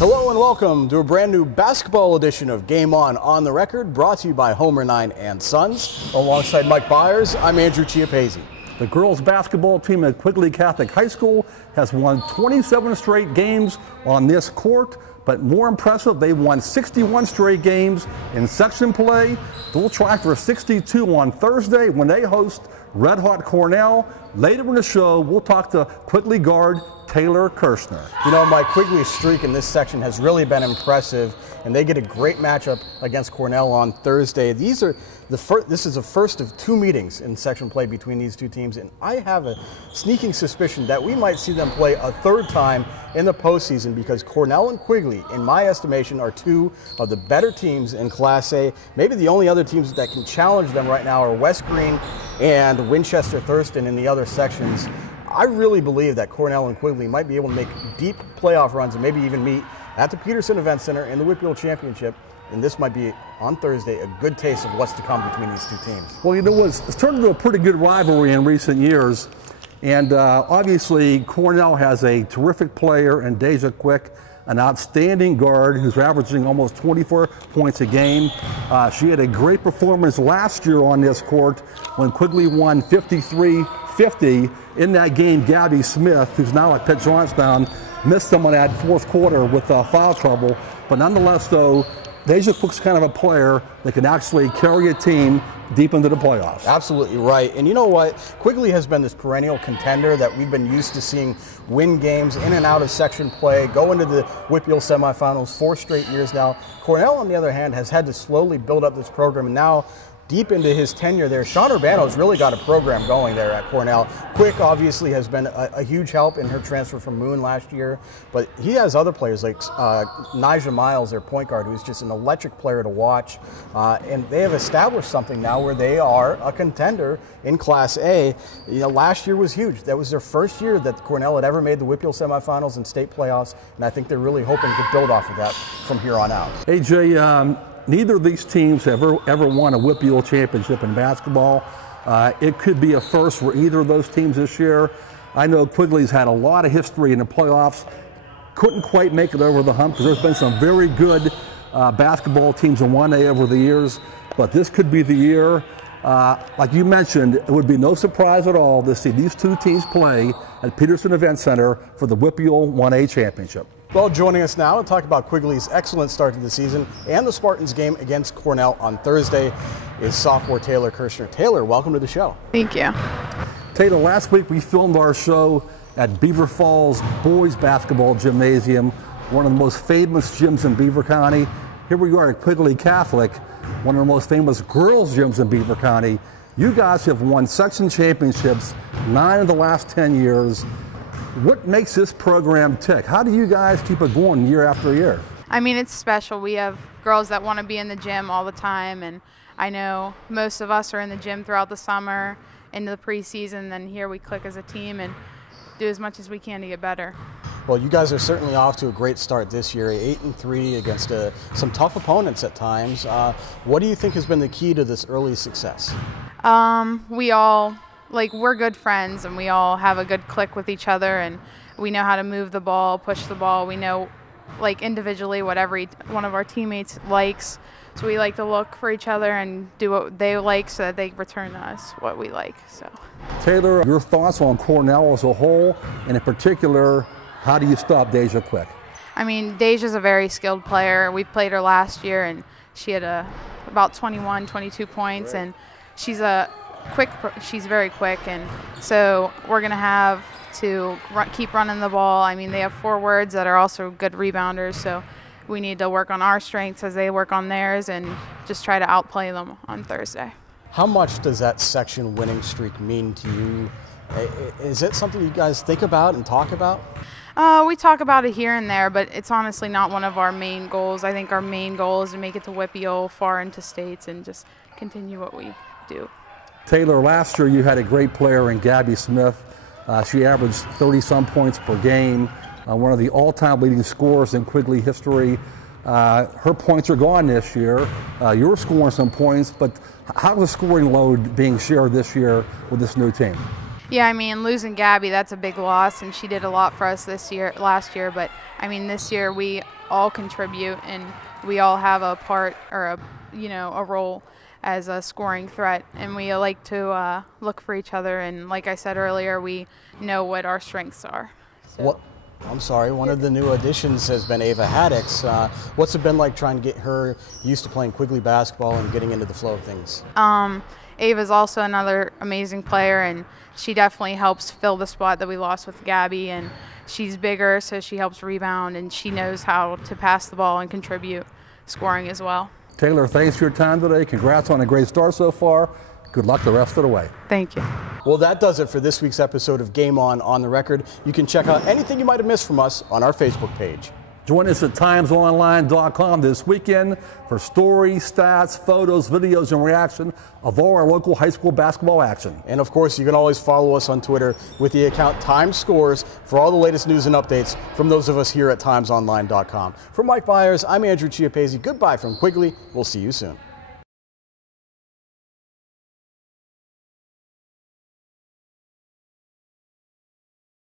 Hello and welcome to a brand new basketball edition of Game On the Record, brought to you by Homer 9 and Sons. Alongside Mike Bires, I'm Andrew Chiappazzi. The girls basketball team at Quigley Catholic High School has won 27 straight games on this court, but more impressive, they've won 61 straight games in section play. They'll try for 62 on Thursday when they host Red Hot Cornell. Later in the show, we'll talk to Quigley guard Taylor Kirschner. You know, my Quigley streak in this section has really been impressive, and they get a great matchup against Cornell on Thursday. This is the first of two meetings in section play between these two teams, and I have a sneaking suspicion that we might see them play a third time in the postseason, because Cornell and Quigley, in my estimation, are two of the better teams in Class A. Maybe the only other teams that can challenge them right now are West Green and Winchester Thurston in the other sections. I really believe that Cornell and Quigley might be able to make deep playoff runs and maybe even meet at the Peterson Event Center in the Whitfield Championship. And this might be, on Thursday, a good taste of what's to come between these two teams. Well, you know, it's turned into a pretty good rivalry in recent years. And obviously, Cornell has a terrific player in Deja Quick, an outstanding guard who's averaging almost 24 points a game. She had a great performance last year on this court when Quigley won 53-50. In that game, Gabby Smith, who's now at Pitt Johnstown, missed some of that fourth quarter with foul trouble. But nonetheless, though, Deja Quick's kind of a player that can actually carry a team deep into the playoffs. Absolutely right. And you know what? Quigley has been this perennial contender that we've been used to seeing win games in and out of section play, go into the Whitfield semifinals 4 straight years now. Cornell, on the other hand, has had to slowly build up this program, and now deep into his tenure there, Sean Urbano's really got a program going there at Cornell. Quick obviously has been a huge help in her transfer from Moon last year, but he has other players like Nija Miles, their point guard, who's just an electric player to watch. And they have established something now where they are a contender in Class A. You know, last year was huge. That was their first year that Cornell had ever made the Whitfield semifinals and state playoffs, and I think they're really hoping to build off of that from here on out. AJ, neither of these teams have ever won a Whitfield championship in basketball. It could be a first for either of those teams this year. I know Quigley's had a lot of history in the playoffs. Couldn't quite make it over the hump because there's been some very good basketball teams in 1A over the years. But this could be the year. Like you mentioned, it would be no surprise at all to see these two teams play at Peterson Event Center for the Whitfield 1A championship. Well, joining us now to talk about Quigley's excellent start to the season and the Spartans game against Cornell on Thursday is sophomore Taylor Kirschner. Taylor, welcome to the show. Thank you. Taylor, last week we filmed our show at Beaver Falls Boys Basketball Gymnasium, one of the most famous gyms in Beaver County. Here we are at Quigley Catholic, one of the most famous girls' gyms in Beaver County. You guys have won section championships 9 of the last 10 years. What makes this program tick? How do you guys keep it going year after year? I mean, it's special. We have girls that want to be in the gym all the time, and I know most of us are in the gym throughout the summer, into the preseason, then here we click as a team and do as much as we can to get better. Well, you guys are certainly off to a great start this year, 8-3 against some tough opponents at times. What do you think has been the key to this early success? We're good friends, and we all have a good click with each other, and we know how to move the ball, push the ball. We know, like, individually what every one of our teammates likes. So we like to look for each other and do what they like so that they return to us what we like. So, Taylor, your thoughts on Cornell as a whole, and in particular, how do you stop Deja Quick? I mean, Deja's a very skilled player. We played her last year, and she had about 21, 22 points, and she's very quick, and so we're going to have to keep running the ball. I mean, they have forwards that are also good rebounders, so we need to work on our strengths as they work on theirs and just try to outplay them on Thursday. How much does that section winning streak mean to you? Is it something you guys think about and talk about? We talk about it here and there, but it's honestly not one of our main goals. I think our main goal is to make it to Whitfield, far into states, and just continue what we do. Taylor, last year you had a great player in Gabby Smith. She averaged 30-some points per game, one of the all-time leading scorers in Quigley history. Her points are gone this year. You're scoring some points, but how's the scoring load being shared this year with this new team? Yeah, I mean, losing Gabby, that's a big loss, and she did a lot for us last year. But I mean, this year we all contribute, and we all have a part or a role as a scoring threat, and we like to look for each other. And like I said earlier, we know what our strengths are. So. One of the new additions has been Ava Haddix. What's it been like trying to get her used to playing Quigley basketball and getting into the flow of things? Ava's also another amazing player, and she definitely helps fill the spot that we lost with Gabby, and she's bigger, so she helps rebound, and she knows how to pass the ball and contribute scoring as well. Taylor, thanks for your time today. Congrats on a great start so far. Good luck the rest of the way. Thank you. Well, that does it for this week's episode of Game On the Record. You can check out anything you might have missed from us on our Facebook page. Join us at timesonline.com this weekend for stories, stats, photos, videos, and reaction of all our local high school basketball action. And of course, you can always follow us on Twitter with the account Times Scores for all the latest news and updates from those of us here at timesonline.com. For Mike Bires, I'm Andrew Chiappazzi. Goodbye from Quigley. We'll see you soon.